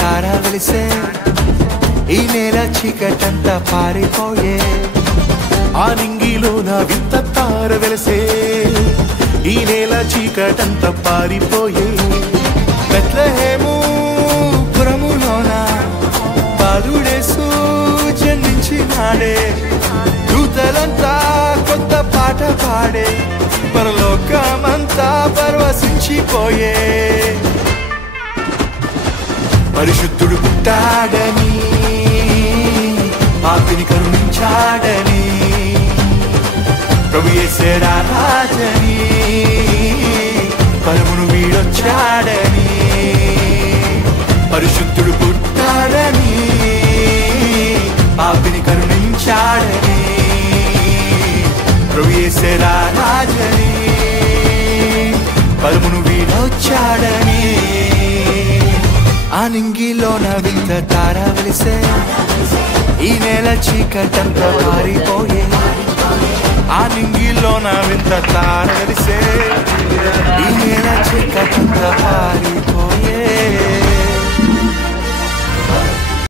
తార వెలిసే ఈ నేల చీకటంతా పారిపోయే ఆ నింగిలోన వింత తార వెలిసే ఈ నేల చీకటంతా పారిపోయే బెత్లెహేము పురములోన బాలుడేసు జన్మించినాడే దూతలంతా కొత్త పాట పాడే పరలోకమంతా పరవశించిపోయే పరిశుద్ధుడు పుట్టాడని పాపిని కరుణించాడని ప్రభు యేసే రాజని పరమును వీడొచ్చాడని పరిశుద్ధుడు పుట్టాడని పాపిని కరుణించాడని ప్రభు యేసే రాజని పరమును వీడొచ్చాడని ఆ నింగిలోన వింత తార వెలిసే ఈ నేల చీకటంతా పారిపోయే ఆ నింగిలోన వింత తార వెలిసే